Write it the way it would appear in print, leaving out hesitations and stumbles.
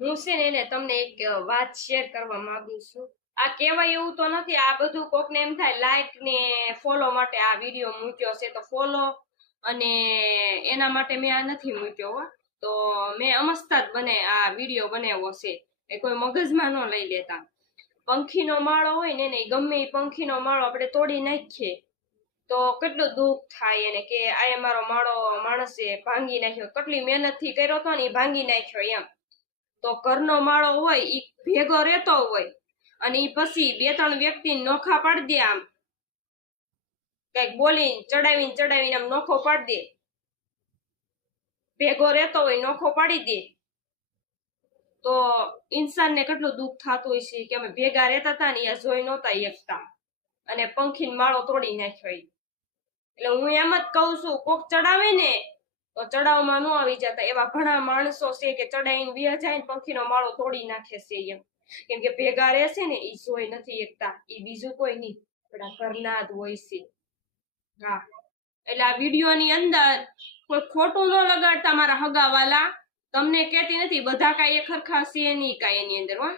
હું છે ને એને તમને એક વાત શેર કરવા માંગુ છું. આ કહેવાય એવું તો નથી, આ બધું કોકને એમ થાય લાઈક ને ફોલો માટે આ વિડીયો મૂક્યો છે તો ફોલો અને એના માટે મેં આ નથી મૂક્યો હો. તો મેં અમસ્તા જ બને આ વિડીયો બનાવ્યો છે, એ કોઈ મગજમાં ન લઈ લેતા. પંખીનો માળો હોય ને ગમે એ પંખીનો માળો આપણે તોડી નાખીએ તો કેટલું દુઃખ થાય એને કે આ મારો માળો માણસે ભાંગી નાખ્યો, કેટલી મહેનત થી કર્યો હતો ને એ ભાંગી નાખ્યો એમ. તો ઘરનો માળો હોય ઈ ભેગો રહેતો હોય અને ઈ પછી બે ત્રણ વ્યક્તિ નોખા પાડી દે, આમ કઈક બોલીને ચડાવીને આમ નોખો પાડી દે, ભેગો રહેતો હોય નોખો પાડી દે, તો ઇન્સાનને કેટલું દુઃખ થતું હોય છે કે અમે ભેગા રહેતા હતા ને એ જોઈ નહોતા એકતા અને પંખીનો માળો તોડી નાખ્યો. એટલે હું એમ જ કઉ છું, કોક ચડાવે ને તો ચડાવમાં ન આવી જતા. એવા ઘણા માણસો છે કે ચડાવીને વ્યા જાય ને પંખીનો માળો તોડી નાખે છે એમ. કેમ કે ભેગા રહેશે ને એ જોઈ નથી એકતા, એ બીજું કોઈ નહીં, આપણા ઘરના જ હોય છે. હા, એટલે આ વિડીયો ની અંદર કોઈ ખોટું ન લગાડતા મારા હગાવાલા. તમને કેતી નથી, બધા કાંઈ એક હરખા છે નહીં કાંઈ એની અંદર હો.